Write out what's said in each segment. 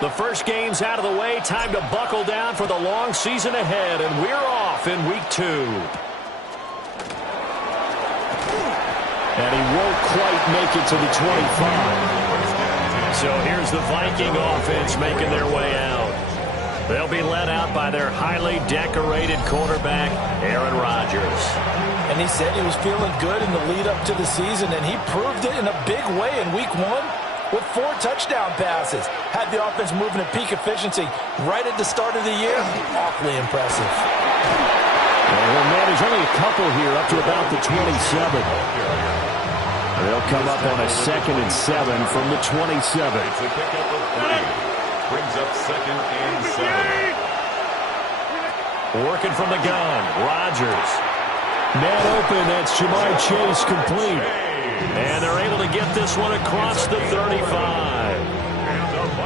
The first game's out of the way. Time to buckle down for the long season ahead, and we're off in week 2. And he won't quite make it to the 25. So here's the Viking offense making their way out. They'll be led out by their highly decorated quarterback, Aaron Rodgers. And he said he was feeling good in the lead-up to the season, and he proved it in a big way in week 1. With 4 touchdown passes. Had the offense moving at peak efficiency right at the start of the year. Awfully impressive. Well, man, there's only a couple here up to about the 27. They'll come up on a 2nd and 7 from the 27. It's a pickup of 3. Brings up 2nd and 7. Working from the gun. Rodgers. Man open. That's Jamar Chase complete. And they're able to get this one across the 35.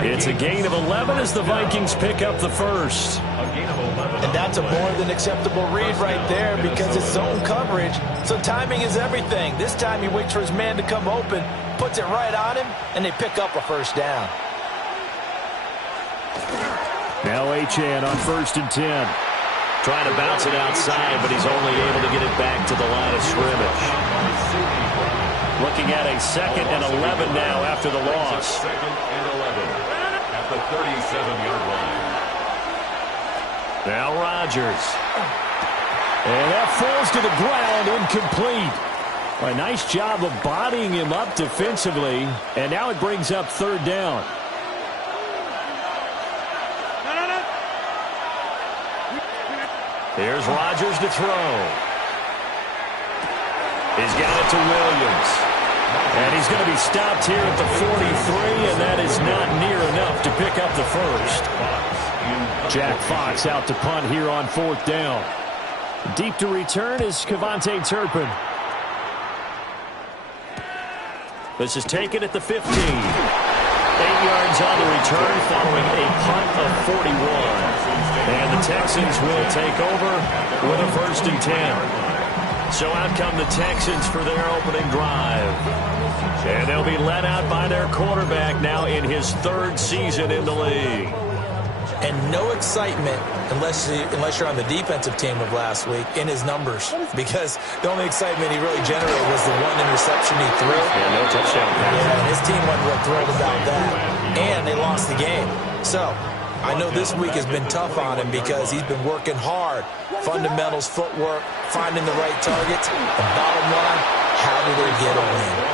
It's a gain of 11 as the Vikings pick up the first. And that's a more than acceptable read right there because it's zone coverage. So timing is everything. This time he waits for his man to come open, puts it right on him, and they pick up a first down. Now Achane on 1st and 10. Trying to bounce it outside, but he's only able to get it back to the line of scrimmage. Looking at a 2nd and 11 now after the loss. 2nd and 11 at the 37-yard line. Now Rodgers. And that falls to the ground, incomplete. A nice job of bodying him up defensively. And now it brings up 3rd down. Here's Rodgers to throw. He's got it to Williams. And he's going to be stopped here at the 43, and that is not near enough to pick up the first. Jack Fox out to punt here on 4th down. Deep to return is Cavante Turpin. This is taken at the 15. 8 yards on the return following a punt of 41. And the Texans will take over with a 1st and 10. So out come the Texans for their opening drive. And they'll be led out by their quarterback now in his 3rd season in the league. And no excitement unless you're on the defensive team of last week in his numbers. Because the only excitement he really generated was the 1 interception he threw. Yeah, no touchdown pass. Yeah, and his team wasn't real thrilled about that. And they lost the game. So I know this week has been tough on him because he's been working hard. Fundamentals, footwork, finding the right targets. The bottom line, how do they get a win?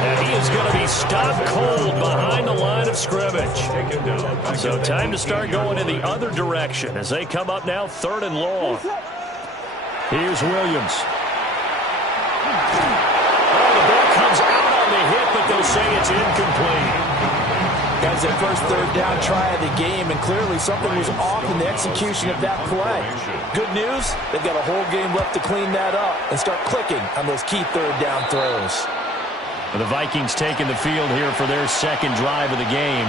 And he is going to be stopped cold behind the line of scrimmage. So time to start going in the other direction as they come up now 3rd and long. Here's Williams. Oh, the ball comes out on the hit, but they'll say it's incomplete. Guys, their first 3rd down try of the game, and clearly something was off in the execution of that play. Good news, they've got a whole game left to clean that up and start clicking on those key 3rd down throws. The Vikings taking the field here for their 2nd drive of the game.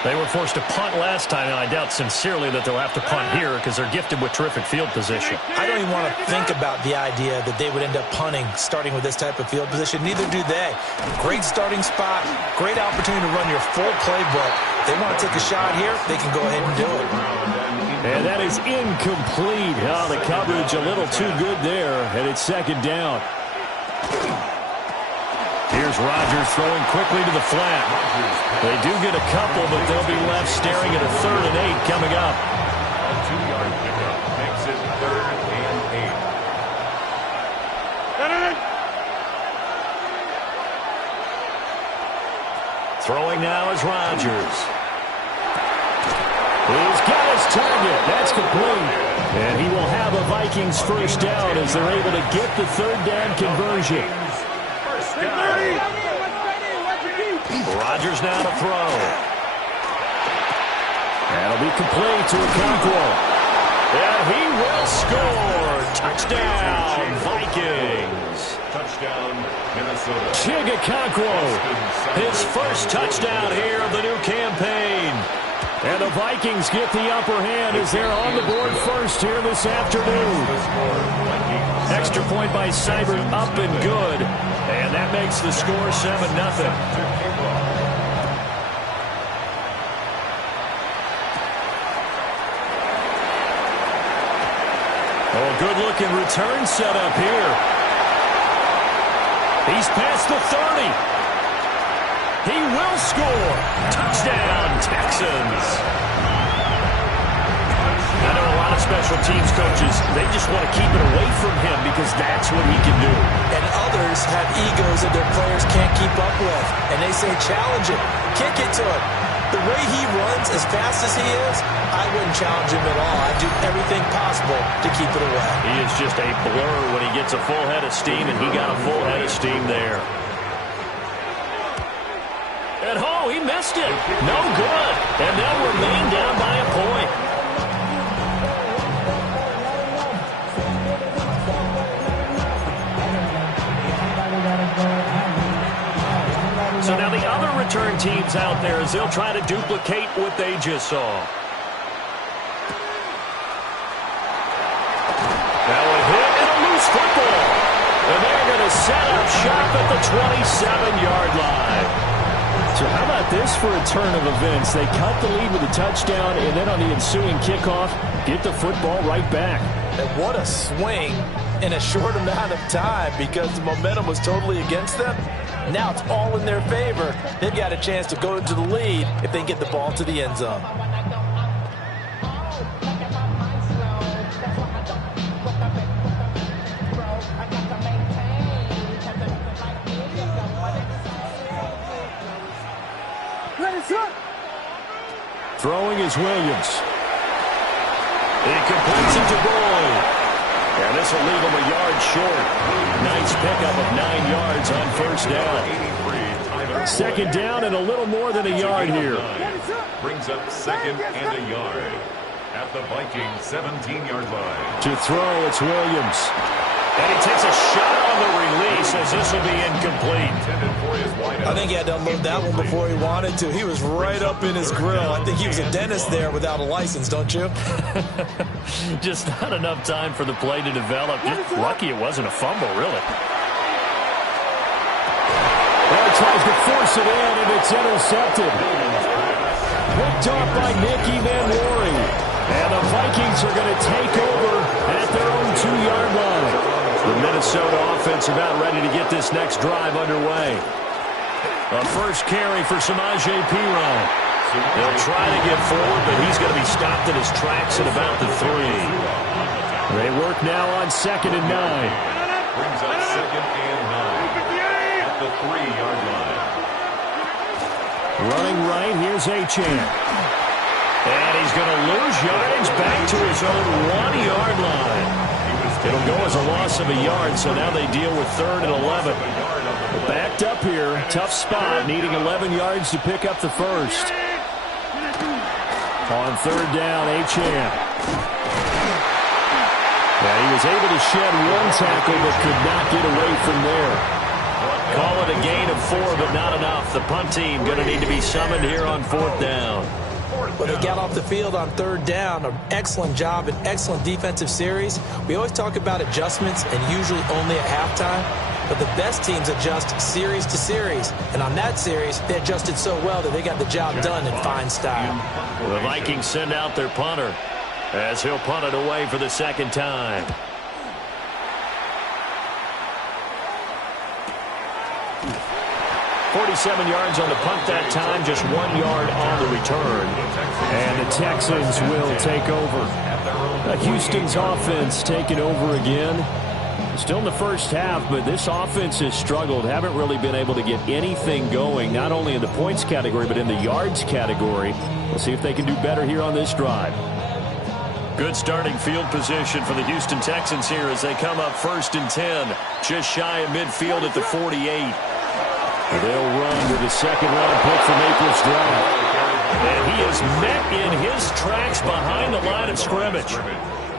They were forced to punt last time, and I doubt sincerely that they'll have to punt here because they're gifted with terrific field position. I don't even want to think about the idea that they would end up punting starting with this type of field position. Neither do they. Great starting spot, great opportunity to run your full playbook. If they want to take a shot here, they can go ahead and do it. And that is incomplete. Oh, the coverage a little too good there, and it's 2nd down. Here's Rodgers throwing quickly to the flat. They do get a couple, but they'll be left staring at a 3rd and 8 coming up. A 2-yard pickup makes it 3rd and 8. Throwing now is Rodgers. He's got his target. That's complete. And he will have a Vikings 1st down as they're able to get the 3rd down conversion. Rodgers now to throw. That'll be complete to Okonkwo. And he will score. Touchdown, Vikings. Touchdown, Minnesota. Okonkwo, his first touchdown here of the new campaign. And the Vikings get the upper hand as they're on the board first here this afternoon. Extra point by Seibert up and good. And that makes the score 7-0. good-looking return set up here. He's past the 30. He will score. Touchdown, Texans. I know a lot of special teams coaches, they just want to keep it away from him because that's what he can do. And others have egos that their players can't keep up with. And they say, challenge it. Kick it to him. The way he runs as fast as he is, I wouldn't challenge him at all. I'd do everything possible to keep it away. He is just a blur when he gets a full head of steam, and he got a full head of steam there. And oh, he missed it. No good. And they'll remain down by a point. So now the other return teams out there as they'll try to duplicate what they just saw. Now a hit and a loose football. And they're going to set up shop at the 27-yard line. So how about this for a turn of events? They cut the lead with a touchdown, and then on the ensuing kickoff, get the football right back. And what a swing in a short amount of time because the momentum was totally against them. Now it's all in their favor. They've got a chance to go into the lead if they can get the ball to the end zone. Throwing is Williams. He completes it to Boyd. And this will leave him a yard short. Nice pickup of 9 yards on first down. Second down and a little more than a yard here. Brings up second and a yard at the Vikings 17-yard line. To throw, it's Williams. And he takes a shot on the release as this will be incomplete. I think he had to unload that one before he wanted to. He was right up in his grill. I think he was a dentist there without a license, don't you? Just not enough time for the play to develop. Just lucky it wasn't a fumble, really. Well, he tries to force it in, and it's intercepted. Picked off by Nicky Van Rory. And the Vikings are going to take over at their own 2-yard line. The Minnesota offense about ready to get this next drive underway. A first carry for Samaje Perine. They'll try to get forward, but he's going to be stopped in his tracks at about the 3. They work now on 2nd and 9. Brings up second and 9 at the 3-yard line. Running right, here's Achane. And he's going to lose yardage back to his own 1-yard line. It'll go as a loss of a yard, so now they deal with 3rd and 11. Backed up here, tough spot, needing 11 yards to pick up the first. On 3rd down, Achane. Yeah, he was able to shed 1 tackle but could not get away from there. Call it a gain of 4, but not enough. The punt team going to need to be summoned here on 4th down. Well, they got off the field on 3rd down. An excellent job, an excellent defensive series. We always talk about adjustments and usually only at halftime. But the best teams adjust series to series. And on that series, they adjusted so well that they got the job done in fine style. The Vikings send out their punter as he'll punt it away for the 2nd time. .47 yards on the punt that time, just 1 yard on the return. And the Texans will take over. Houston's offense taking over again. Still in the first half, but this offense has struggled. Haven't really been able to get anything going, not only in the points category, but in the yards category. We'll see if they can do better here on this drive. Good starting field position for the Houston Texans here as they come up 1st and 10. Just shy of midfield at the 48. They'll run with a 2nd-round pick from April's draft. And he is met in his tracks behind the line of scrimmage.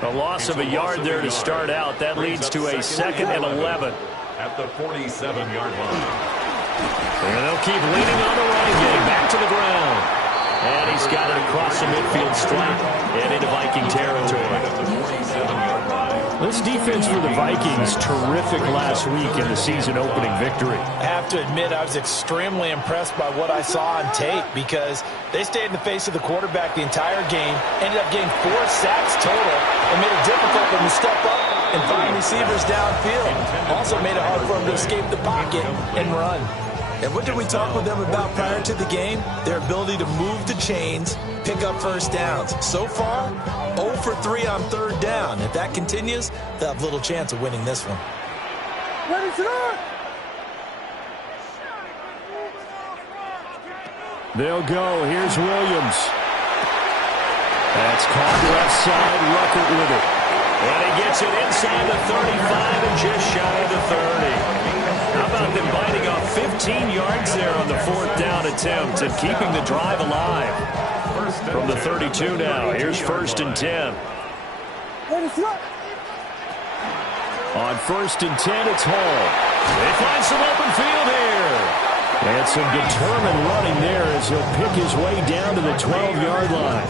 A loss of a yard there to start out. That leads to a 2nd and 11. At the 47-yard line. And they'll keep leaning on the running game. Back to the ground. And he's got it across the midfield stripe and into Viking territory. This defense for the Vikings, terrific last week in the season-opening victory. I have to admit, I was extremely impressed by what I saw on tape because they stayed in the face of the quarterback the entire game, ended up getting 4 sacks total, and made it difficult for them to step up and 5 receivers downfield. Also made it hard for him to escape the pocket and run. And what did we talk with them about prior to the game? Their ability to move the chains, pick up first downs. So far, 0 for 3 on 3rd down. If that continues, they'll have little chance of winning this one. They'll go. Here's Williams. That's caught left side. Ruckert with it. And he gets it inside the 35 and just shy of the 30. How about them biting off 15 yards there on the 4th down attempt and keeping the drive alive? From the 32 now, here's 1st and 10. On 1st and 10, it's Hall. They find some open field here. And some determined running there as he'll pick his way down to the 12-yard line.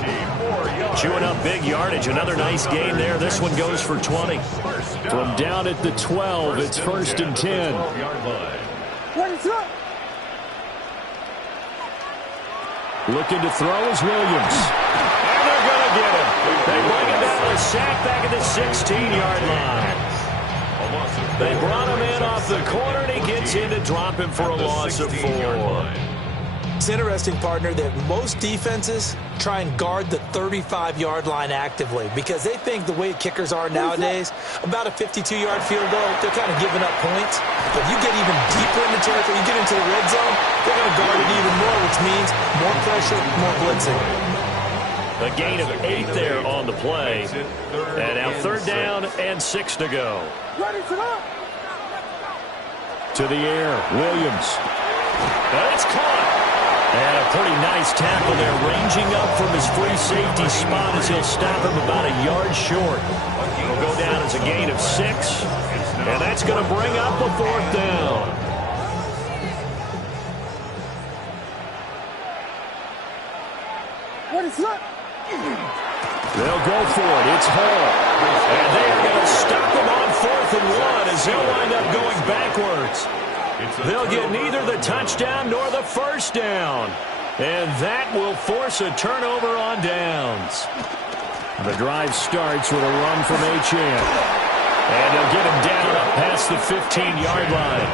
Chewing up big yardage. Another nice gain there. This one goes for 20. From down at the 12, it's 1st and 10. Looking to throw is Williams. And they're going to get him. They bring him down to a sack back at the 16-yard line. They brought him in off the corner, and he gets in to drop him for a loss of 4. It's interesting, partner, that most defenses try and guard the 35-yard line actively because they think the way kickers are nowadays, about a 52-yard field goal, they're kind of giving up points. But if you get even deeper in the territory, you get into the red zone, they're going to guard it even more, which means more pressure, more blitzing. A gain of 8 there on the play. And now 3rd down and 6 to go. To the air, Williams. That's caught. And a pretty nice tackle there, ranging up from his free safety spot as he'll stop him about a yard short. It'll go down as a gain of 6. And that's going to bring up a 4th down. They'll go for it. It's Hall. And they are going to stop him on 4th and 1 as they'll wind up going backwards. They'll get neither the touchdown nor the 1st down. And that will force a turnover on downs. The drive starts with a run from Achane. And they'll get him down up past the 15-yard line.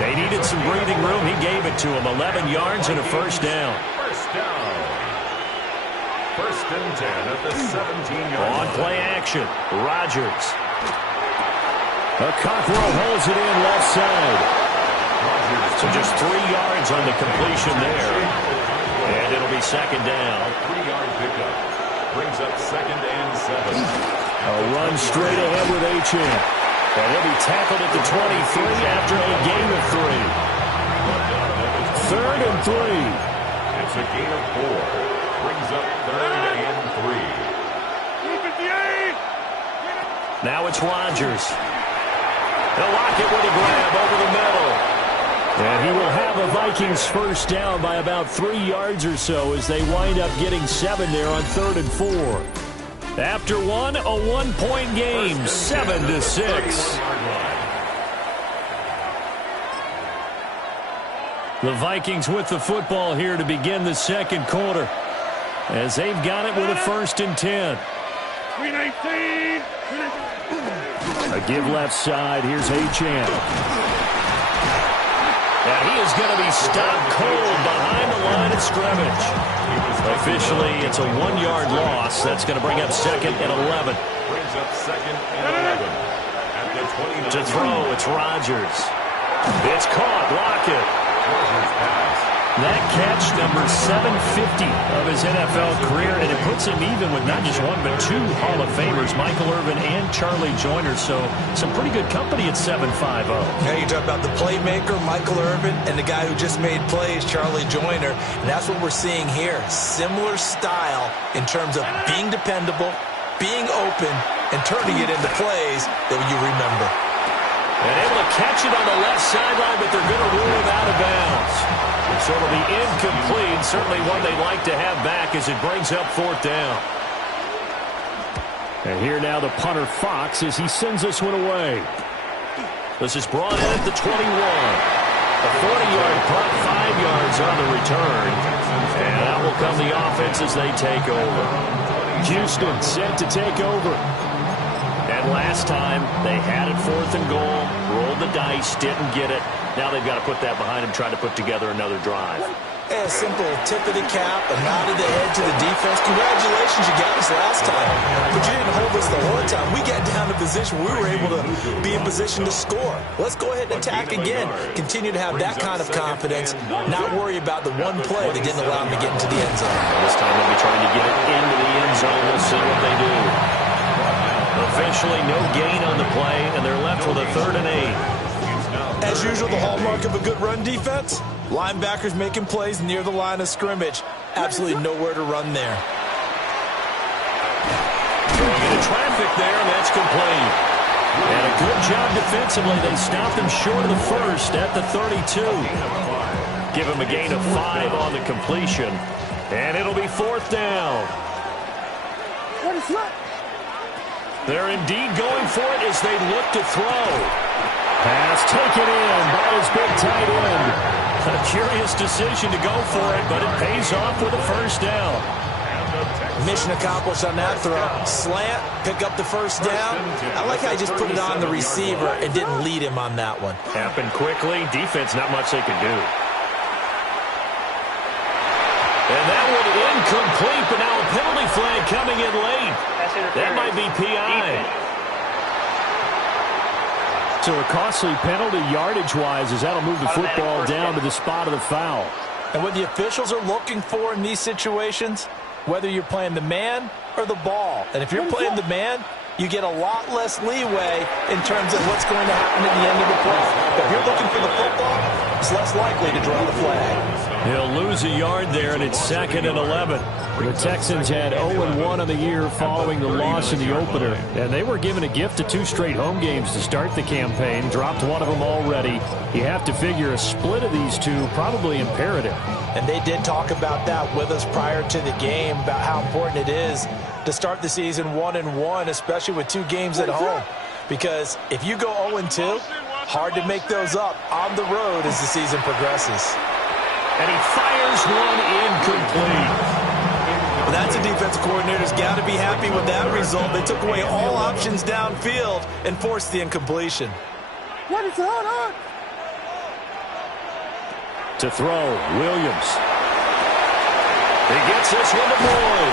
They needed some breathing room. He gave it to him. 11 yards and a 1st down. 1st and 10 at the 17-yard line. On play action, Rodgers. Cockrell holds it in left side. So just 3 yards on the completion there. And it'll be 2nd down. 3-yard pickup brings up 2nd and 7. A run straight ahead with Achane. And he'll be tackled at the 23 after a gain of 3. 3rd and 3. It's a gain of 4. Brings up 3rd and 3. Now it's Rodgers. They'll lock it with a grab over the middle. And he will have a Vikings 1st down by about 3 yards or so as they wind up getting 7 there on 3rd and 4. After one, a 1-point game, 7-6. The Vikings with the football here to begin the 2nd quarter, as they've got it with a 1st and 10. A give left side. Here's Achane. And he is going to be stopped cold behind the line of scrimmage. Officially, it's a 1-yard loss. That's going to bring up 2nd and 11. Brings up 2nd and 11. At the 29. To throw, it's Rodgers. It's caught. Lockett. Rodgers pass. That catch, number 750 of his NFL career, and it puts him even with not just 1 but 2 Hall of Famers, Michael Irvin and Charlie Joyner. So some pretty good company at 750. Now you talk about the playmaker, Michael Irvin, and the guy who just made plays, Charlie Joyner. And that's what we're seeing here. Similar style in terms of being dependable, being open, and turning it into plays that you remember. And able to catch it on the left sideline, but they're going to rule him out of bounds. So it'll be incomplete. Certainly one they'd like to have back as it brings up 4th down. And here now the punter Fox as he sends this one away. This is brought in at the 21. A 40-yard punt, 5 yards on the return. And out will come the offense as they take over. Houston set to take over. And And last time, they had it 4th and goal, rolled the dice, didn't get it. Now they've got to put that behind them, try to put together another drive. A simple tip of the cap, a nod of the head to the defense. Congratulations, you got us last time. But you didn't hold us the whole time. We got down to position we were able to be in position to score. Let's go ahead and attack again. Continue to have that kind of confidence, not worry about the one play that didn't allow them to get into the end zone. This time they'll be trying to get it into the end zone. We'll see what they do. Officially no gain on the play, and they're left with a 3rd and 8. As usual, the hallmark of a good run defense, linebackers making plays near the line of scrimmage. Absolutely nowhere to run there. Going into traffic there, and that's complete. And a good job defensively. They stopped them short of the first at the 32. Give him a gain of 5 on the completion. And it'll be 4th down. They're indeed going for it as they look to throw. Pass taken in by his big tight end. A curious decision to go for it, but it pays off with a 1st down. Mission accomplished on that throw. Slant, pick up the 1st down. I like how he just put it on the receiver and didn't lead him on that one. Happened quickly. Defense, not much they could do. And that one incomplete, but now a penalty flag coming in late. That might be PI. So a costly penalty yardage-wise as that'll move the football down to the spot of the foul. And what the officials are looking for in these situations, whether you're playing the man or the ball. And if you're playing the man, you get a lot less leeway in terms of what's going to happen at the end of the play. If you're looking for the football, it's less likely to draw the flag. He'll lose a yard there, and it's 2nd and 11. The Texans had 0-1 on the year following the loss in the opener, and they were given a gift of 2 straight home games to start the campaign. Dropped one of them already. You have to figure a split of these two probably imperative. And they did talk about that with us prior to the game, about how important it is to start the season 1-1, especially with 2 games at home. Because if you go 0-2, hard to make those up on the road as the season progresses. And he fires one incomplete. That's a defensive coordinator's got to be happy with that result. They took away all options downfield and forced the incompletion. What is going on? To throw, Williams. He gets this one to Boyd.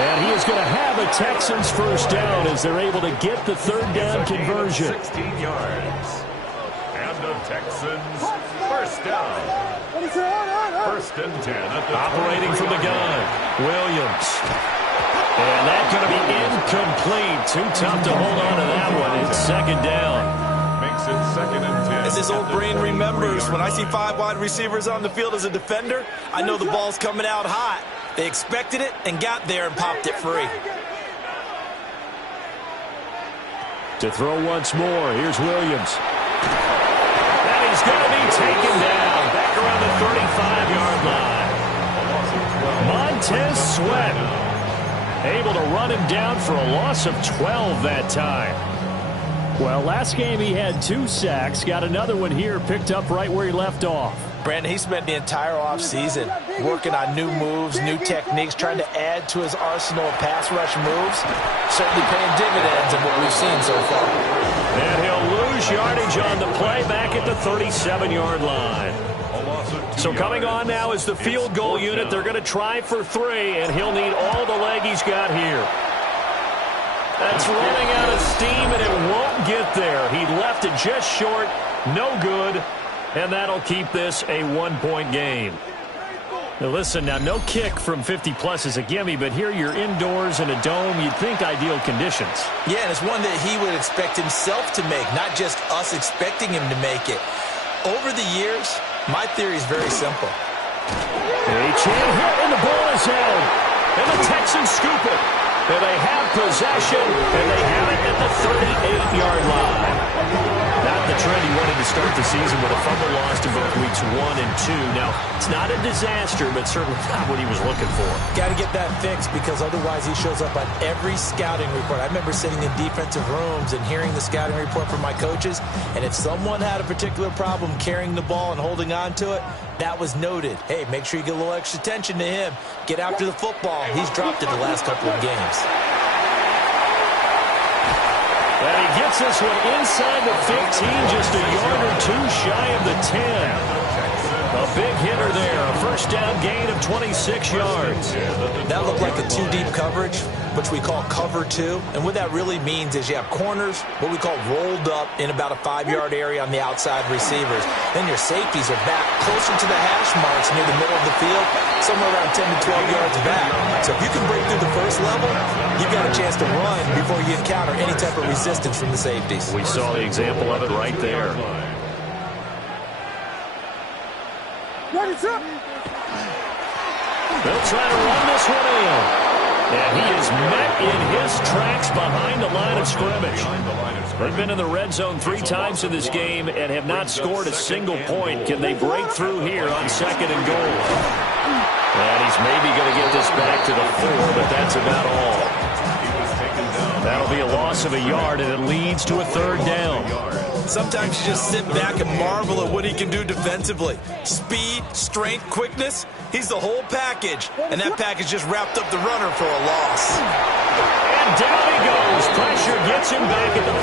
And he is going to have a Texans 1st down as they're able to get the 3rd down conversion. 16 yards. And the Texans 1st down. 1st and 10 at the operating from the gun. Williams. And that's going to be incomplete. Too tough to hold on to that one. It's 2nd down. Makes it 2nd and 10. As this old brain remembers, when I see 5 wide receivers on the field as a defender, I know the ball's coming out hot. They expected it and got there and popped it free. To throw once more, here's Williams. And he's going to be taken down. Back around the 35-yard line. Montez Sweat able to run him down for a loss of 12 that time. Well, last game he had 2 sacks. Got another one here, picked up right where he left off. Brandon, he spent the entire offseason working on new moves, new techniques, trying to add to his arsenal of pass rush moves. Certainly paying dividends in what we've seen so far. And he'll lose yardage on the play back at the 37-yard line. So coming on now is the field goal unit. They're going to try for 3, and he'll need all the leg he's got here. That's running out of steam, and it won't get there. He left it just short. No good. And that'll keep this a 1-point game. Now listen, now no kick from 50-plus is a gimme, but here you're indoors in a dome. You'd think ideal conditions. Yeah, and it's one that he would expect himself to make, not just us expecting him to make it. Over the years, my theory is very simple. A chin hit, and the ball is held. And the Texans scoop it. And they have possession, and they have it at the 38-yard line. Not the trend he wanted to start the season with a fumble lost in both weeks 1 and 2. Now, it's not a disaster, but certainly not what he was looking for. Got to get that fixed because otherwise he shows up on every scouting report. I remember sitting in defensive rooms and hearing the scouting report from my coaches, and if someone had a particular problem carrying the ball and holding on to it, that was noted. Hey, make sure you get a little extra attention to him. Get after the football. He's dropped it the last couple of games. And he gets this one inside the 15, just a yard or two shy of the 10. A big hitter there. A first down gain of 26 yards. That looked like a two-deep coverage, which we call cover two. And what that really means is you have corners, what we call rolled up in about a 5-yard area on the outside receivers. Then your safeties are back closer to the hash marks near the middle of the field, somewhere around 10 to 12 yards back. So if you can break through the first level, you've got a chance to run before you encounter any type of resistance from the safeties. We saw the example of it right there. Ready, set. They'll try to run this one in. And he is met in his tracks behind the line of scrimmage. They've been in the red zone 3 times in this game and have not scored a single point. Can they break through here on 2nd and goal? And he's maybe going to get this back to the 4, but that's about all. That'll be a loss of a yard, and it leads to a 3rd down. Sometimes you just sit back and marvel at what he can do defensively. Speed, strength, quickness, he's the whole package. And that package just wrapped up the runner for a loss. And down he goes. Pressure gets him back at the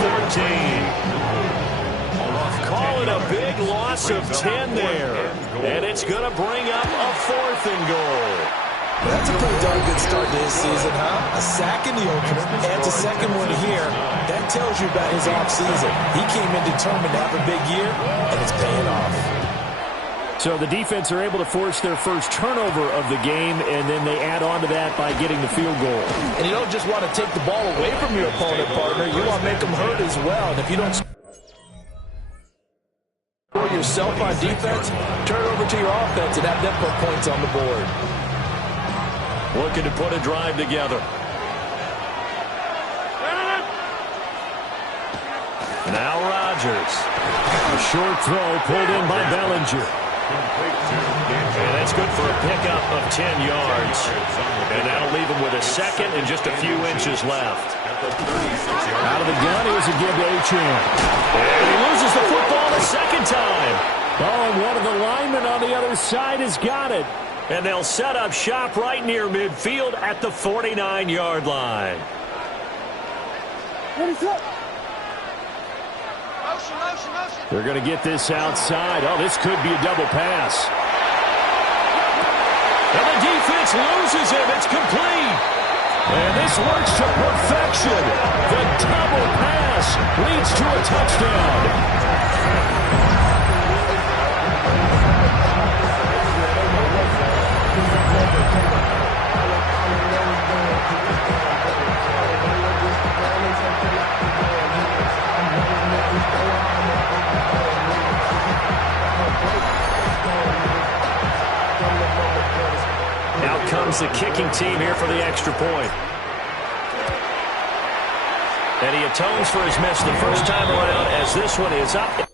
14. Call it a big loss of 10 there. And it's going to bring up a 4th and goal. That's a pretty darn good start to his season, huh? A sack in the opener, adds a second one here. That tells you about his offseason. He came in determined to have a big year, and it's paying off. So the defense are able to force their first turnover of the game, and then they add on to that by getting the field goal. And you don't just want to take the ball away from your opponent, partner. You want to make them hurt as well. And if you don't score yourself on defense, turn over to your offense and have them put points on the board. Looking to put a drive together. Now Rodgers. A short throw pulled in by Bellinger. And that's good for a pickup of 10 yards. And that'll leave him with a second and just a few inches left. Out of the gun, here's a give to Achane. And he loses the football a second time. Oh, and one of the linemen on the other side has got it. And they'll set up shop right near midfield at the 49-yard line. Ready, set. They're going to get this outside. Oh, this could be a double pass. And the defense loses him. It's complete. And this works to perfection. The double pass leads to a touchdown. Out comes the kicking team here for the extra point. And he atones for his miss the first time around as this one is up.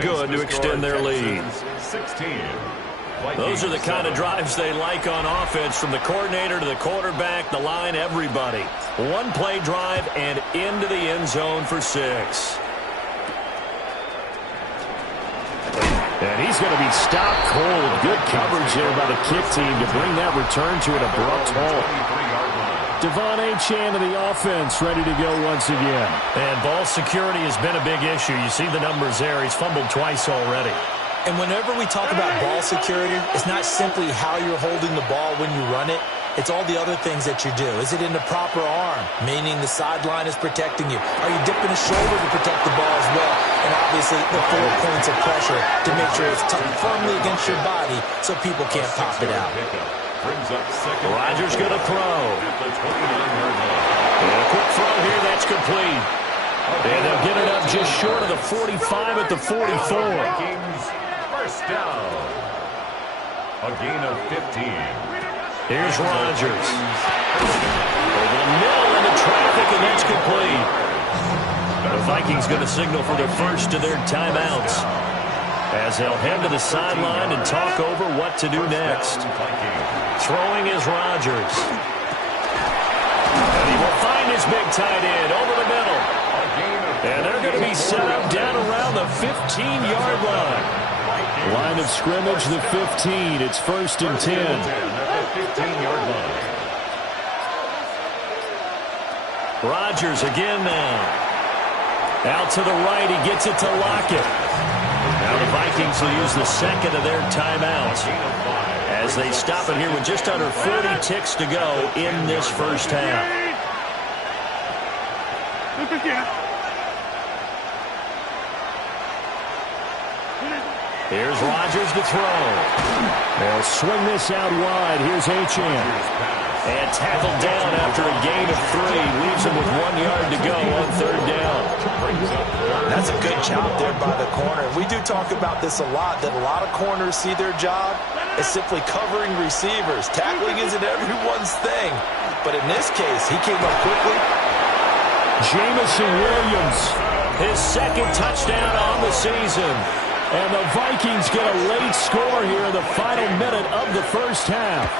Good to extend their lead. 16. Those are the kind of drives they like on offense, from the coordinator to the quarterback, the line, everybody. One play drive and into the end zone for 6. And he's going to be stopped cold. Good coverage there by the kick team to bring that return to an abrupt halt. Devon Achane of the offense ready to go once again. And ball security has been a big issue. You see the numbers there. He's fumbled twice already. And whenever we talk about ball security, it's not simply how you're holding the ball when you run it. It's all the other things that you do. Is it in the proper arm, meaning the sideline is protecting you? Are you dipping a shoulder to protect the ball as well? And obviously the 4 points of pressure to make sure it's tucked firmly against your body so people can't pop it out. Rodgers going to throw. And a quick throw here, that's complete. And they'll get it up just short of the 45 at the 44. First down. A gain of 15. Here's Rodgers. Over the middle into traffic, and that's complete. The Vikings going to signal for their first of their timeouts as they'll head to the sideline and talk over what to do next. Throwing is Rodgers. And he will find his big tight end over the middle. And they're going to be set up down around the 15-yard line. Line of scrimmage, the 15. It's 1st and 10. 15-yard line. Rodgers again now. Out to the right, he gets it to Lockett. Now the Vikings will use the second of their timeouts as they stop it here with just under 40 ticks to go in this first half. Here's Rodgers to throw. They'll swing this out wide. Here's Achane. And tackled down after a gain of 3. Leaves him with 1 yard to go on 3rd down. That's a good job there by the corner. We do talk about this a lot, that a lot of corners see their job as simply covering receivers. Tackling isn't everyone's thing. But in this case, he came up quickly. Jamison Williams. His second touchdown on the season. And the Vikings get a late score here in the final minute of the first half.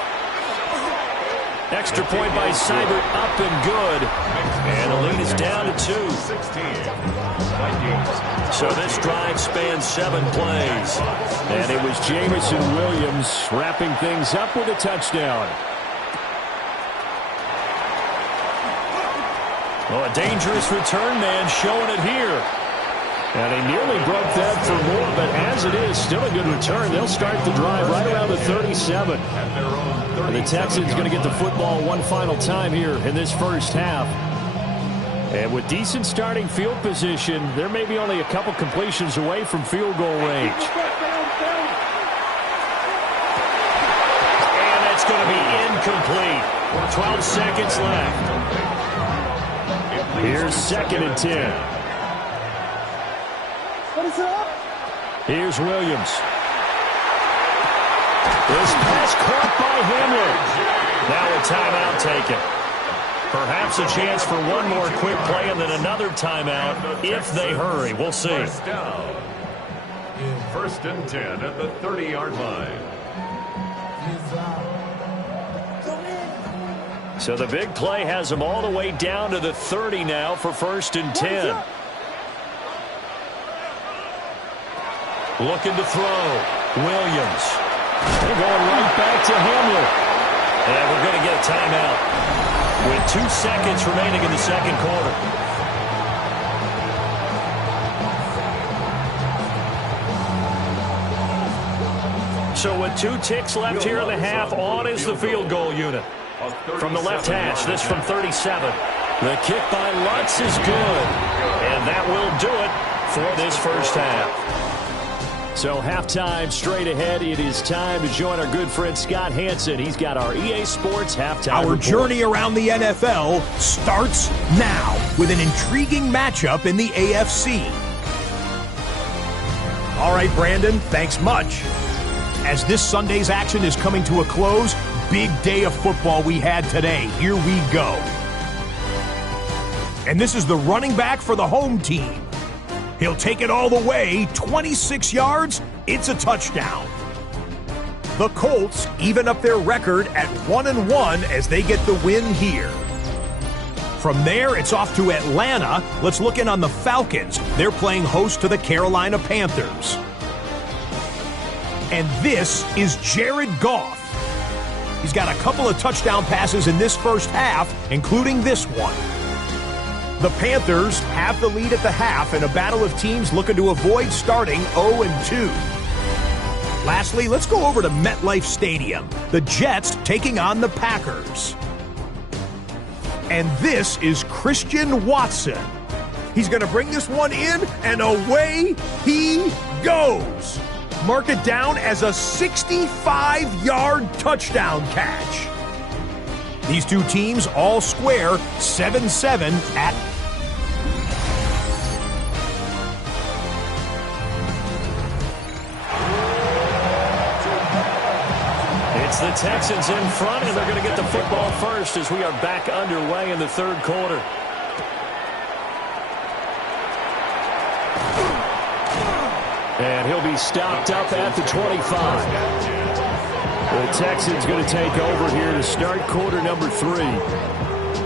Extra point by Seibert, up and good. And the lead is down to 2. So this drive spans 7 plays. And it was Jamison Williams wrapping things up with a touchdown. Well, a dangerous return man showing it here. And he nearly broke that for more, but as it is, still a good return. They'll start the drive right around the 37. And the Texans going to get the football one final time here in this first half. And with decent starting field position, there may be only a couple completions away from field goal range. And that's going to be incomplete. 12 seconds left. Here's 2nd and 10. Here's Williams. This pass caught by Hamler. Now a timeout taken. Perhaps a chance for one more quick play and then another timeout if they hurry. We'll see. First down. 1st and 10 at the 30-yard line. So the big play has them all the way down to the 30 now for 1st and 10. Looking to throw. Williams. They're going right back to Hamler. And we're going to get a timeout with 2 seconds remaining in the second quarter. So with 2 ticks left here in the half, on is the field goal unit. From the left hash, this from 37. The kick by Lutz is good. And that will do it for this first half. So halftime straight ahead. It is time to join our good friend Scott Hansen. He's got our EA Sports halftime Our report. journey around the NFL starts now with an intriguing matchup in the AFC. All right, Brandon, thanks much. As this Sunday's action is coming to a close, big day of football we had today. Here we go. And this is the running back for the home team. He'll take it all the way, 26 yards, it's a touchdown. The Colts even up their record at 1-1 as they get the win here. From there, it's off to Atlanta. Let's look in on the Falcons. They're playing host to the Carolina Panthers. And this is Jared Goff. He's got a couple of touchdown passes in this first half, including this one. The Panthers have the lead at the half in a battle of teams looking to avoid starting 0-2. Lastly, let's go over to MetLife Stadium. The Jets taking on the Packers. And this is Christian Watson. He's going to bring this one in, and away he goes. Mark it down as a 65-yard touchdown catch. These two teams all square 7-7 at. It's It's the Texans in front, and they're going to get the football first as we are back underway in the third quarter. And he'll be stopped up at the 25. The Texans going to take over here to start quarter number 3.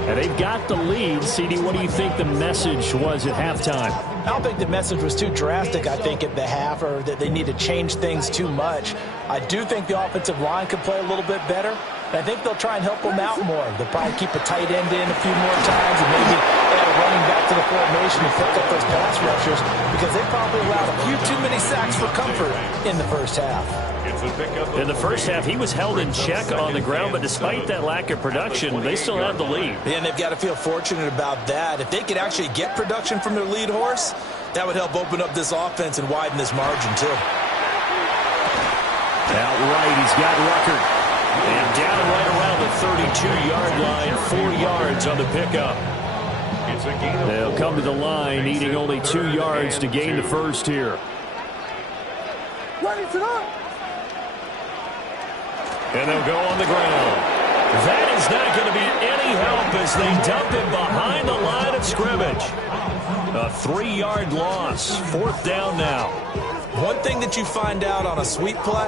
And they've got the lead. CD, what do you think the message was at halftime? I don't think the message was too drastic, I think, at the half, or that they need to change things too much. I do think the offensive line could play a little bit better. And I think they'll try and help them out more. They'll probably keep a tight end in a few more times and maybe add a running back to the formation and pick up those pass rushers because they probably allowed a few too many sacks for comfort in the first half. In the first half, he was held in check on the ground, but despite that lack of production, they still have the lead. And they've got to feel fortunate about that. If they could actually get production from their lead horse, that would help open up this offense and widen this margin, too. Out right, he's got Rucker. And down right around the 32-yard line, 4 yards on the pickup. They'll come to the line, needing only 2 yards to gain the first here. And they'll go on the ground. That is not going to be any help as they dump him behind the line of scrimmage. A 3-yard loss. 4th down now. One thing that you find out on a sweep play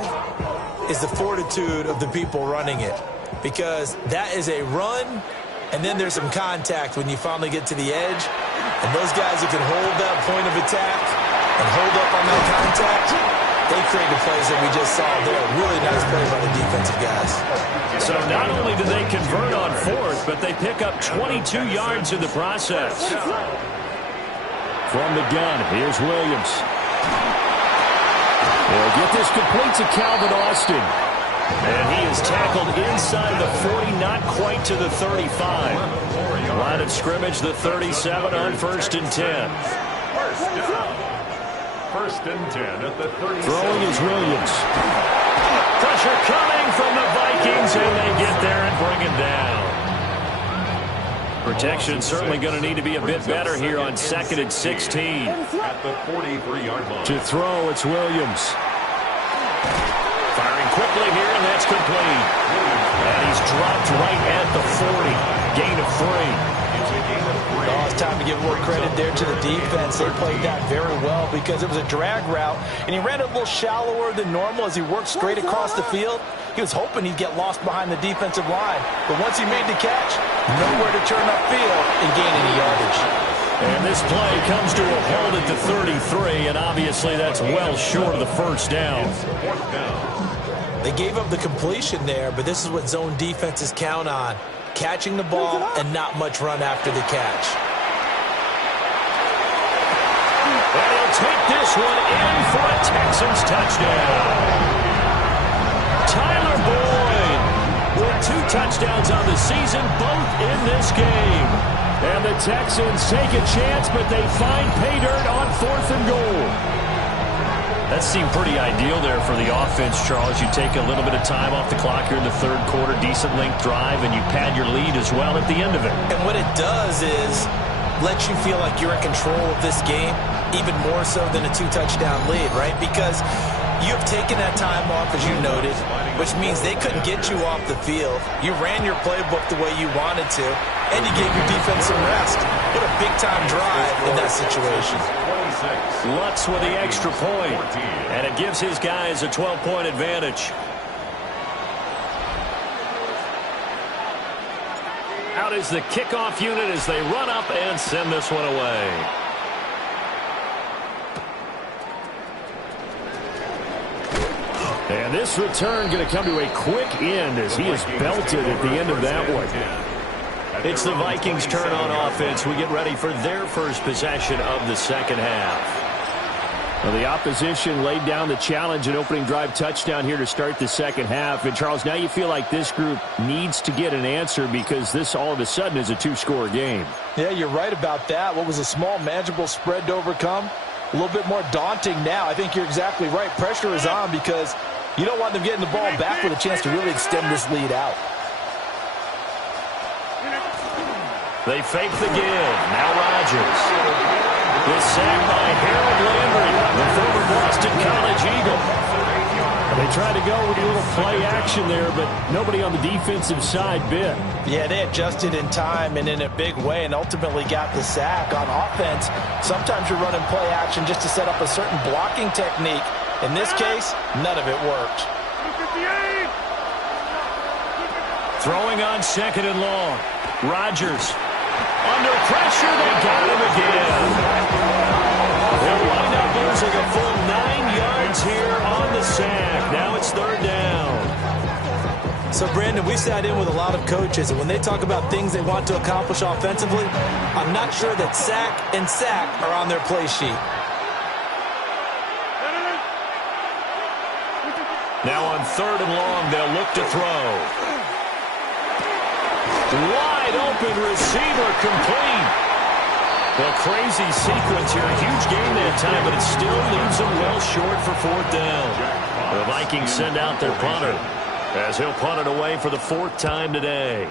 is the fortitude of the people running it. Because that is a run, and then there's some contact when you finally get to the edge. And those guys who can hold that point of attack and hold up on that contact, they created plays that we just saw there. Really nice play by the defensive guys. So not only do they convert on 4th, but they pick up 22 yards in the process. From the gun, here's Williams. They'll get this complete to Calvin Austin. And he is tackled inside the 40, not quite to the 35. Line of scrimmage, the 37 on 1st and 10. First and 10 at the 37. Throwing is Williams. Pressure coming from the Vikings, and they get there and bring him down. Protection certainly going to need to be a bit better here on 2nd and 16. At the 43-yard line. To throw, it's Williams. Firing quickly here, and that's complete. And he's dropped right at the 40. Gain of 3. Oh, it's time to give a little credit there to the defense. They played that very well because it was a drag route, and he ran it a little shallower than normal as he worked straight across the field. He was hoping he'd get lost behind the defensive line, but once he made the catch, nowhere to turn upfield and gain any yardage. And this play comes to a hold at the 33, and obviously that's well short of the first down. They gave up the completion there, but this is what zone defenses count on. Catching the ball and not much run after the catch. And he'll take this one in for a Texans touchdown. Tyler Boyd with 2 touchdowns on the season, both in this game. And the Texans take a chance, but they find pay dirt on 4th and goal. That seemed pretty ideal there for the offense, Charles. You take a little bit of time off the clock here in the third quarter, decent length drive, and you pad your lead as well at the end of it. And what it does is let you feel like you're in control of this game, even more so than a 2-touchdown lead, right? Because you have taken that time off, as you noted, which means they couldn't get you off the field. You ran your playbook the way you wanted to, and you gave your defense some rest. What a big-time drive in that situation. Lutz with the extra point, and it gives his guys a 12-point advantage. Out is the kickoff unit as they run up and send this one away. And this return going to come to a quick end as he is belted at the end of that one. It's the Vikings' turn on offense. We get ready for their first possession of the second half. Well, the opposition laid down the challenge and opening drive touchdown here to start the second half. And, Charles, now you feel like this group needs to get an answer because this all of a sudden is a 2-score game. Yeah, you're right about that. What was a small, manageable spread to overcome? A little bit more daunting now. I think you're exactly right. Pressure is on because you don't want them getting the ball back with a chance to really extend this lead out. They fake the give. Now Rodgers. This sack by Harold Landry, the former Boston College Eagle. They tried to go with a little play action there, but nobody on the defensive side bit. Yeah, they adjusted in time and in a big way and ultimately got the sack. On offense, sometimes you're running play action just to set up a certain blocking technique. In this case, none of it worked. Throwing on 2nd and long. Rodgers. Under pressure, they got him again. They'll wind up losing a full 9 yards here on the sack. Now it's 3rd down. So, Brandon, we sat in with a lot of coaches, and when they talk about things they want to accomplish offensively, I'm not sure that sack and sack are on their play sheet. Now on 3rd and long, they'll look to throw. Wide open receiver, complete. A crazy sequence here. A huge gain that time, but it still leaves them well short for 4th down. The Vikings send out their punter as he'll punt it away for the 4th time today.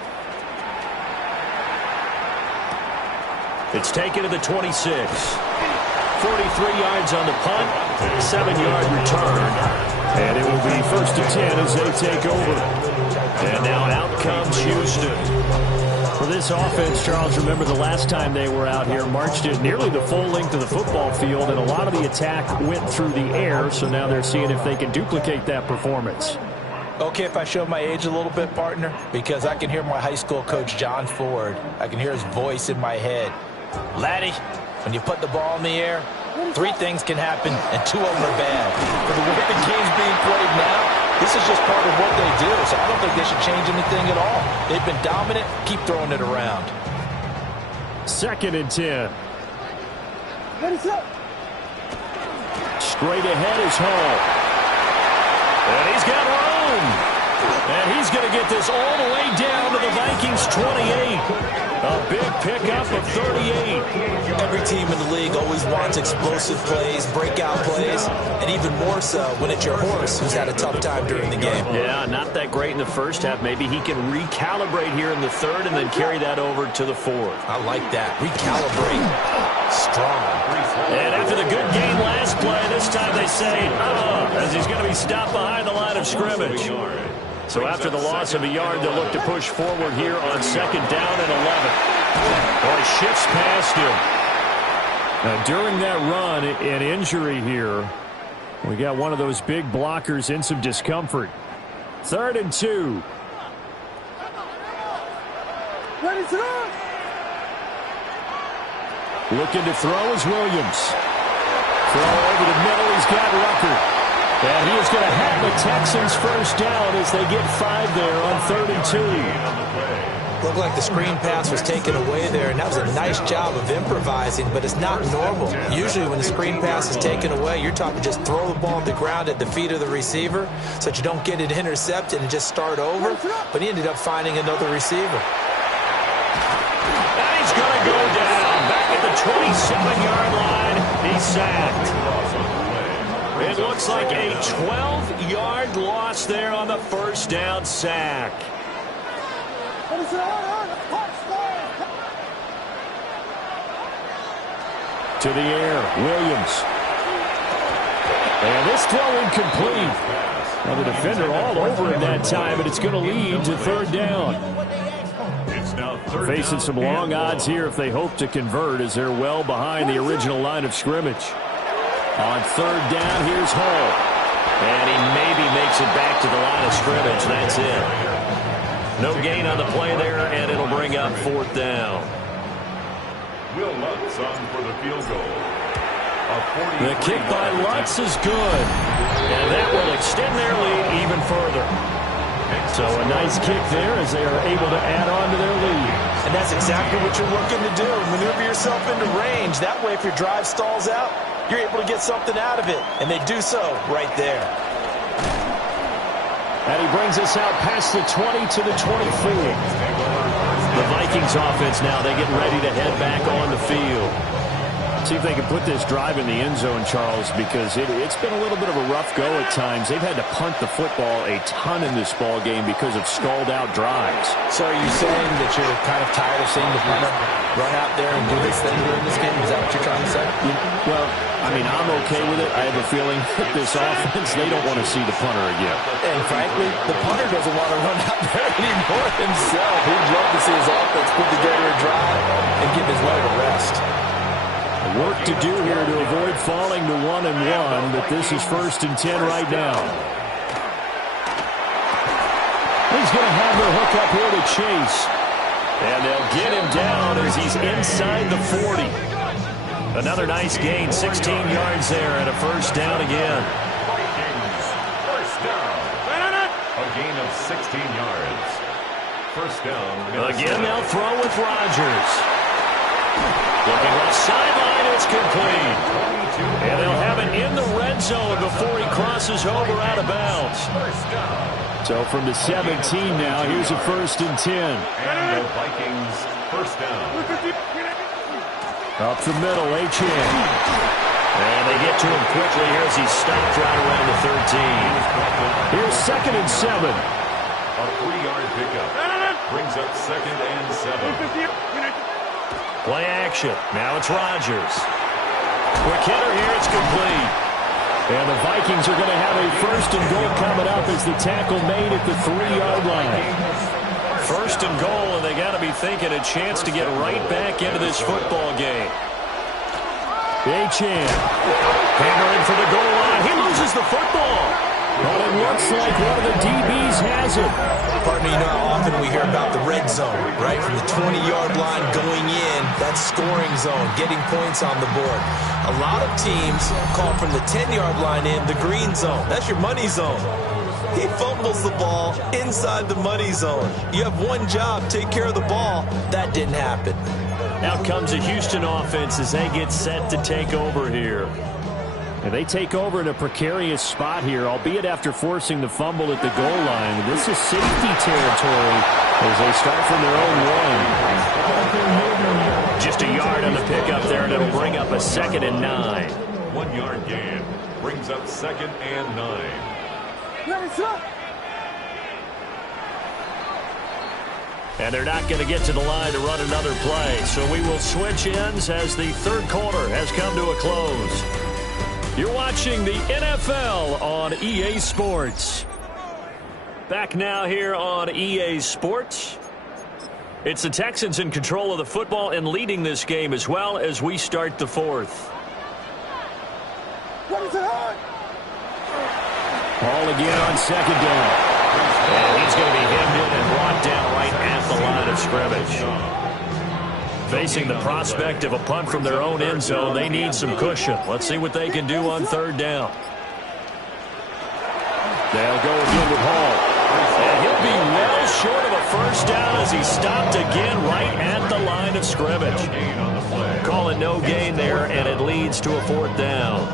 It's taken to the 26. 43 yards on the punt, 7-yard return. And it will be 1st and 10 as they take over. And now out comes Houston. For this offense, Charles, remember the last time they were out here, marched it nearly the full length of the football field, and a lot of the attack went through the air, so now they're seeing if they can duplicate that performance. Okay, if I show my age a little bit, partner, because I can hear my high school coach, John Ford. I can hear his voice in my head. Laddie, when you put the ball in the air, 3 things can happen, and 2 of them are bad. For the way the game's being played now, this is just part of what they do, so I don't think they should change anything at all. They've been dominant. Keep throwing it around. 2nd and 10. Straight ahead is Hall. And he's got room. And he's going to get this all the way down to the Vikings 28. A big pickup of 38. Every team in the league always wants explosive plays, breakout plays, and even more so when it's your horse who's had a tough time during the game. Yeah, not that great in the first half. Maybe he can recalibrate here in the 3rd and then carry that over to the 4th. I like that. Recalibrate. Strong. And after the good game last play, this time they say, as he's going to be stopped behind the line of scrimmage. So after the loss of a yard, they'll look to push forward here on 2nd down and 11. Boy, shifts past him. Now, during that run, an injury here. We got one of those big blockers in some discomfort. 3rd and 2. Looking to throw is Williams. Throw over the middle. He's got Rucker. And he is going to have the Texans first down as they get 5 there on 3rd and 2. Looked like the screen pass was taken away there, and that was a nice job of improvising, but it's not normal. Usually when the screen pass is taken away, you're talking just throw the ball on the ground at the feet of the receiver so that you don't get it intercepted and just start over, but he ended up finding another receiver. And he's going to go down back at the 27-yard line. He's sacked. It looks like a 12-yard loss there on the 1st down sack. To the air, Williams. And this throw incomplete. Now the defender all over it that time, but it's going to lead to 3rd down. Facing some long odds here if they hope to convert as they're well behind the original line of scrimmage. On 3rd down, here's Hall. And he maybe makes it back to the line of scrimmage. That's it. No gain on the play there, and it'll bring up 4th down. Will Lutz on for the field goal. The kick by Lutz is good. And that will extend their lead even further. So a nice kick there as they are able to add on to their lead. And that's exactly what you're looking to do. Maneuver yourself into range. That way, if your drive stalls out, you're able to get something out of it. And they do so right there. And he brings us out past the 20 to the 24. The Vikings offense now, they get ready to head back on the field. See if they can put this drive in the end zone, Charles, because it's been a little bit of a rough go at times. They've had to punt the football a ton in this ball game because of stalled-out drives. So are you saying that you're kind of tired of seeing the punter run out there and do this thing during this game? Is that what you're trying to say? Well, I mean, I'm okay with it. I have a feeling that this offense, they don't want to see the punter again. And frankly, the punter doesn't want to run out there anymore himself. He'd love to see his offense put together a drive and give his leg a rest. Work to do here to avoid falling to 1-1, but this is 1st and 10 right now. He's going to have the hook up here to Chase. And they'll get him down as he's inside the 40. Another nice gain, 16 yards there, and a 1st down again. Vikings, 1st down. A gain of 16 yards. 1st down. Again, they'll throw with Rodgers. Looking left sideline, it's complete. And they'll have it in the red zone before he crosses over out of bounds. 1st down. So from the 17 now, here's a 1st and 10. And the Vikings, 1st down. Up the middle, Achane. And they get to him quickly here as he stopped right around the 13. Here's 2nd and 7. A 3-yard pickup. Brings up 2nd and 7. Play action. Now it's Rodgers. Quick hitter here. It's complete. And the Vikings are going to have a 1st and goal coming up as the tackle made at the 3-yard line. 1st and goal, and they got to be thinking a chance to get right back into this football game. Achane. Hammering for the goal line. He loses the football. But it looks like one of the DBs has it. Partner, you know how often we hear about the red zone, right? From the 20-yard line going in, that's scoring zone, getting points on the board. A lot of teams call from the 10-yard line in the green zone. That's your money zone. He fumbles the ball inside the money zone. You have one job, take care of the ball. That didn't happen. Now comes the Houston offense as they get set to take over here. And they take over in a precarious spot here, albeit after forcing the fumble at the goal line. This is safety territory as they start from their own 1. Just a yard on the pickup there, and it'll bring up a 2nd and 9. 1-yard gain. Brings up 2nd and 9. And they're not going to get to the line to run another play. So we will switch ends as the 3rd quarter has come to a close. You're watching the NFL on EA Sports. Back now here on EA Sports. It's the Texans in control of the football and leading this game as well as we start the 4th. Ball again on 2nd down. And he's going to be hemmed in and brought down right at the line of scrimmage. Facing the prospect of a punt from their own end zone, they need some cushion. Let's see what they can do on 3rd down. They'll go again with Hall. And he'll be well short of a 1st down as he stopped again right at the line of scrimmage. Calling no gain there, and it leads to a 4th down.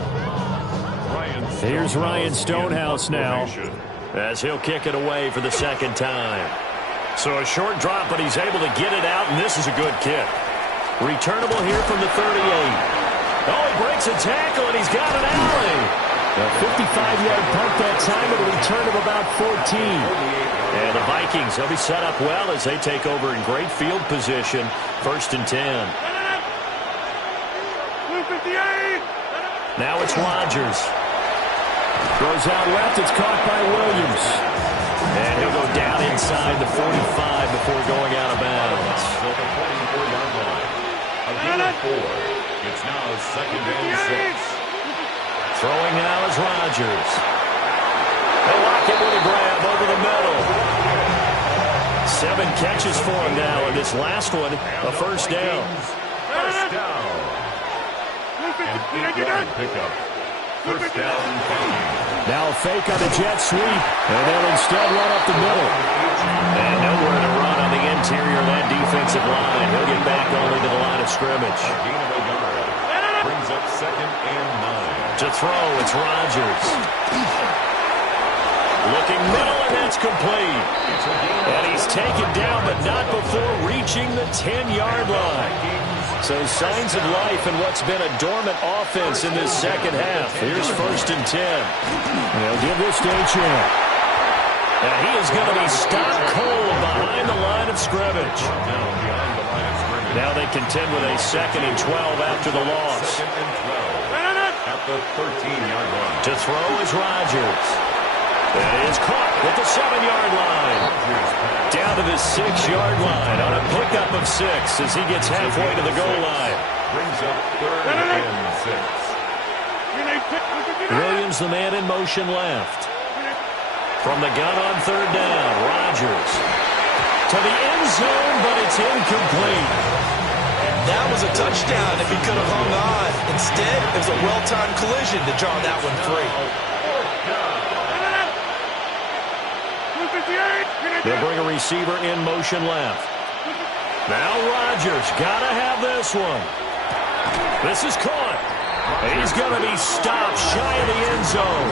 Here's Ryan Stonehouse now, as he'll kick it away for the 2nd time. So a short drop, but he's able to get it out, and this is a good kick. Returnable here from the 38. Oh, he breaks a tackle, and he's got an alley. A 55-yard punt that time, and a return of about 14. And the Vikings, they'll be set up well as they take over in great field position. 1st and 10. Now it's Rodgers. Throws out left. It's caught by Williams. And he'll go down inside the 45 before going out of bounds. So the 44-yard line. A gain of 4. It's now 2nd and 6. Throwing now is Rodgers. They lock it with a grab over the middle. 7 catches for him now, and this last one, a 1st down. 1st down. An 8-yard pickup. 1st down. Now a fake on the jet sweep, and they'll instead run up the middle. And nowhere to run on the interior of that defensive line. He'll get back only to the line of scrimmage. A gain of a yard. Brings up 2nd and 9. To throw, it's Rodgers. Looking middle, and that's complete. And he's taken down, but not before reaching the 10-yard line. So signs of life in what's been a dormant offense in this 2nd half. Here's 1st and 10. They'll give this to Achane. And he is going to be stopped cold behind the line of scrimmage. Now they contend with a 2nd and 12 after the loss. 2nd and 12. the 13-yard line. To throw is Rodgers. That is caught at the 7-yard line. Down to the 6-yard line on a pickup of 6 as he gets halfway to the goal line. Brings up 3rd and 6. Williams, the man in motion left. From the gun on 3rd down, Rodgers. To the end zone, but it's incomplete. That was a touchdown if he could have hung on. Instead, it was a well-timed collision to draw that one free. They'll bring a receiver in motion left. Now Rodgers, gotta have this one. This is caught. He's going to be stopped shy of the end zone.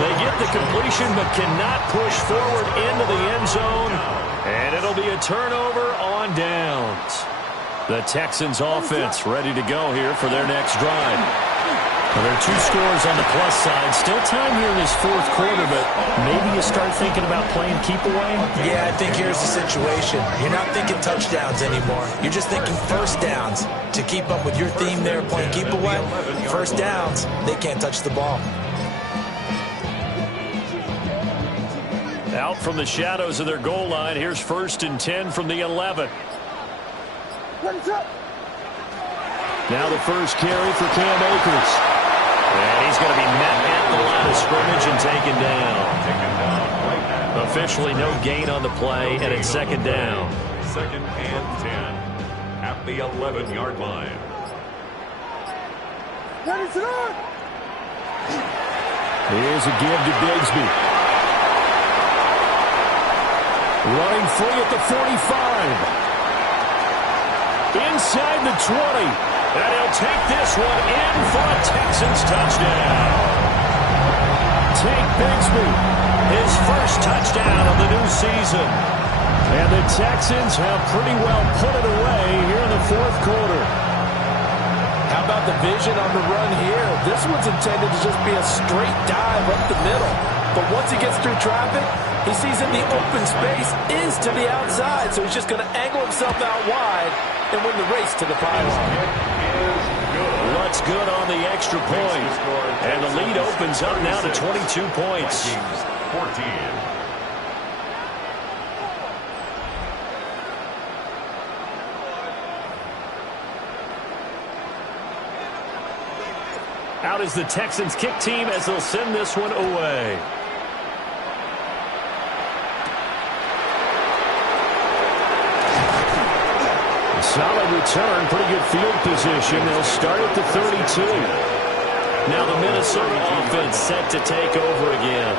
They get the completion but cannot push forward into the end zone. And it'll be a turnover on downs. The Texans offense ready to go here for their next drive. Well, there are 2 scores on the plus side. Still time here in this 4th quarter, but maybe you start thinking about playing keep away? Yeah, I think here's the situation. You're not thinking touchdowns anymore. You're just thinking first downs. To keep up with your theme there, playing keep away, first downs, they can't touch the ball. Out from the shadows of their goal line, here's 1st and 10 from the 11. Now the first carry for Cam Akers. And he's going to be met at the line of scrimmage and taken down. Officially no gain on the play, and it's 2nd down. 2nd and 10 at the 11-yard line. Here's a give to Bigsby. Running free at the 45. Inside the 20. And he'll take this one in for a Texans touchdown. Take Bigsby, his first touchdown of the new season. And the Texans have pretty well put it away here in the 4th quarter. How about the vision on the run here? This one's intended to just be a straight dive up the middle. But once he gets through traffic, he sees that the open space is to the outside. So he's just going to angle himself out wide and win the race to the pylon. Looks good on the extra point. And the lead opens up now to 22 points. 14. Out is the Texans kick team as they'll send this one away. Solid return, pretty good field position. They'll start at the 32. Now the Minnesota offense set to take over again.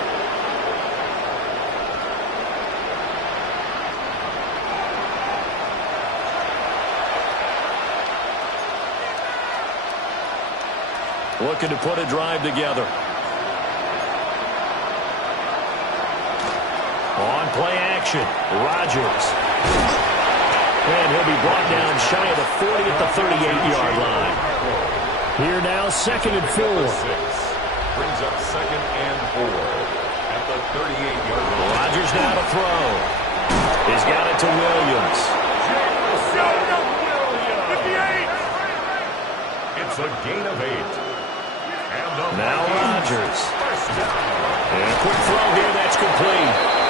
Looking to put a drive together. On play action, Rodgers. And he'll be brought down shy of the 40 at the 38-yard line. Here now, 2nd and 4. Brings up 2nd and 4 at the 38-yard line. Rodgers now to throw. He's got it to Williams. It's a gain of 8. And now Rodgers. And a quick throw here, that's complete.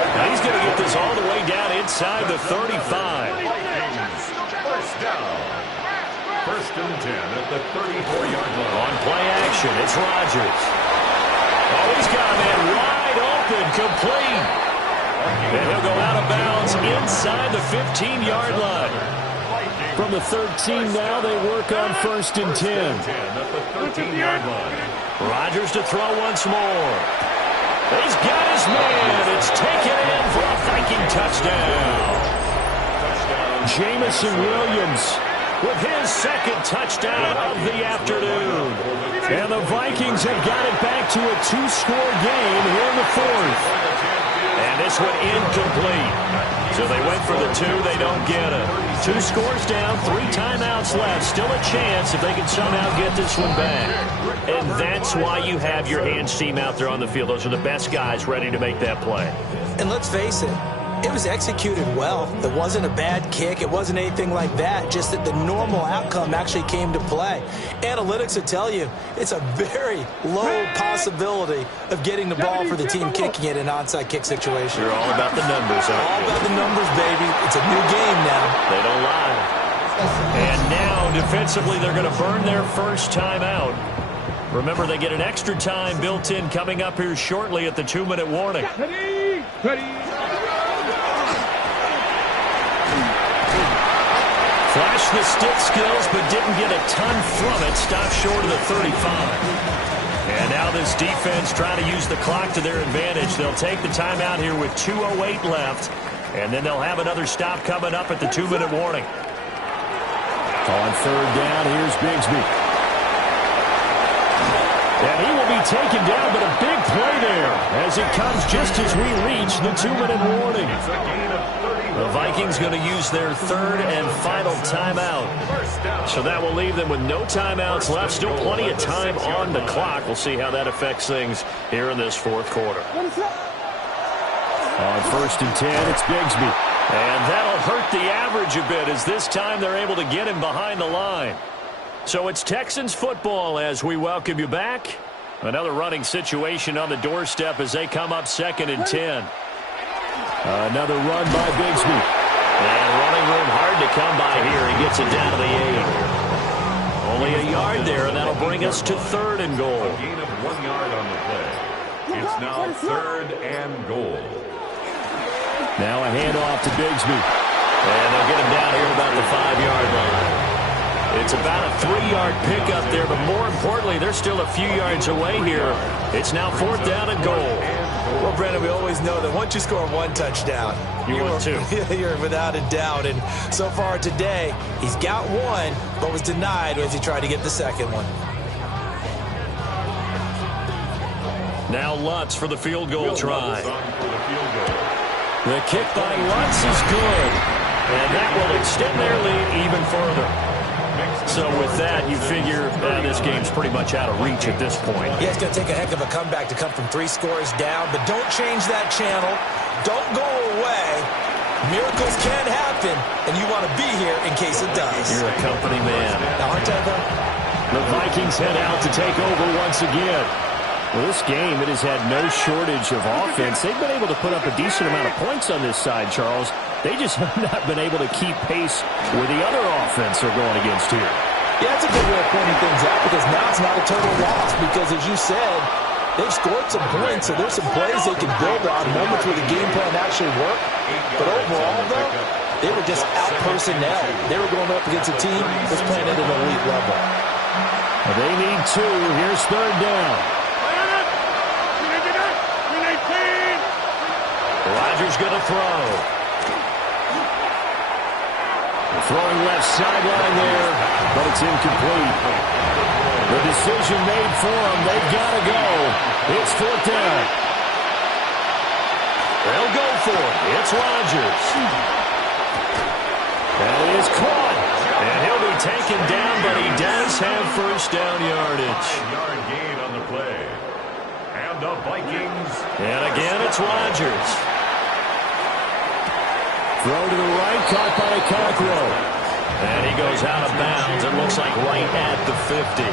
Now he's going to get this all the way down inside the 35. First down. 1st and 10 at the 34-yard line. On play action, it's Rodgers. Oh, he's got a man wide open, complete. And he'll go out of bounds inside the 15-yard line. From the 13 now, they work on 1st and 10. At the 13-yard line. Rodgers to throw once more. He's got his man. It's taken in for a Viking touchdown. Jamison Williams with his 2nd touchdown of the afternoon. And the Vikings have got it back to a 2-score game here in the 4th. And this one incomplete. So they went for the 2. They don't get it. 2 scores down, 3 timeouts left. Still a chance if they can somehow get this one back. And that's why you have your hands team out there on the field. Those are the best guys ready to make that play. And let's face it, It was executed well. It wasn't a bad kick. It wasn't anything like that. Just that the normal outcome actually came to play. Analytics will tell you it's a very low possibility of getting the ball for the team kicking it in an onside kick situation. You're all about the numbers, aren't you? All about the numbers, baby. It's a new game now. They don't lie. And now, defensively, they're going to burn their first timeout. Remember, they get an extra time built in coming up here shortly at the 2-minute warning. Flashed the stick skills, but didn't get a ton from it. Stopped short of the 35. And now this defense trying to use the clock to their advantage. They'll take the timeout here with 2:08 left. And then they'll have another stop coming up at the 2-minute warning. On third down, here's Bigsby. And he will be taken down, but a big play there as it comes just as we reach the 2-minute warning. The Vikings going to use their third and final timeout. So that will leave them with no timeouts left. Still plenty of time on the clock. We'll see how that affects things here in this fourth quarter. On first and 10, it's Bigsby. And that'll hurt the average a bit as this time they're able to get him behind the line. So it's Texans football as we welcome you back. Another running situation on the doorstep as they come up 2nd and 10. Another run by Bigsby. And running room hard to come by here. He gets it down to the 8. Only a yard there, and that'll bring us to 3rd and goal. A gain of 1 yard on the play. It's now 3rd and goal. Now a handoff to Bigsby. And they'll get him down here about the 5-yard line. It's about a 3-yard pickup there, but more importantly, they're still a few yards away here. It's now 4th down and goal. Well, Brandon, we always know that once you score 1 touchdown, you're without a doubt. And so far today, he's got 1, but was denied as he tried to get the second one. Now Lutz for the field goal try. The kick by Lutz is good. And that will extend their lead even further. So with that, you figure this game's pretty much out of reach at this point. Yeah, it's going to take a heck of a comeback to come from 3 scores down, but don't change that channel. Don't go away. Miracles can happen, and you want to be here in case it does. You're a company man. Now, aren't I, though? The Vikings head out to take over once again. Well, this game, it has had no shortage of offense. They've been able to put up a decent amount of points on this side, Charles. They just have not been able to keep pace with the other offense they're going against here. Yeah, that's a good way of pointing things out because now it's not a total loss because, as you said, they've scored some points, so there's some plays they can build on, moments where the game plan actually worked. But overall, though, they were just out-personnel. They were going up against a team that's playing at an elite level. Well, they need 2. Here's 3rd down. Rodgers going to throw. Throwing left sideline there, but it's incomplete. The decision made for them. They've got to go. It's 4th down. They'll go for it. It's Rodgers. That is caught. And he'll be taken down, but he does have first down yardage. Yard gain on the play. And the Vikings. And again, it's Rodgers. Throw to the right, caught by Cockrell. And he goes out of bounds. It looks like right at the 50.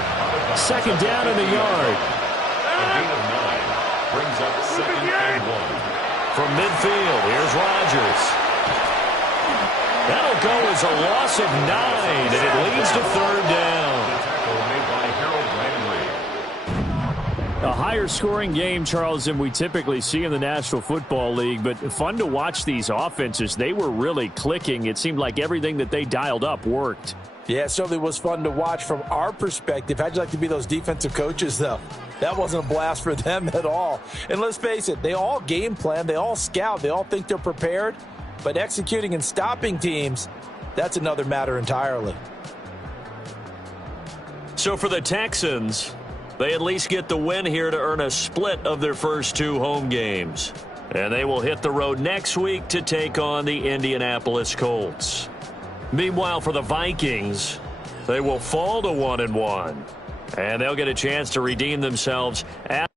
2nd down in the yard. A gain of 9. Brings up 2nd and 1. From midfield, here's Rodgers. That'll go as a loss of 9, and it leads to 3rd down. Tackle made by Harold Landry. A higher scoring game, Charles, than we typically see in the National Football League, but fun to watch these offenses. They were really clicking. It seemed like everything that they dialed up worked. Yeah, it certainly was fun to watch from our perspective. How'd you like to be those defensive coaches, though? That wasn't a blast for them at all. And let's face it, they all game plan, they all scout, they all think they're prepared, but executing and stopping teams, that's another matter entirely. So for the Texans, they at least get the win here to earn a split of their first 2 home games. And they will hit the road next week to take on the Indianapolis Colts. Meanwhile, for the Vikings, they will fall to 1-1. And they'll get a chance to redeem themselves at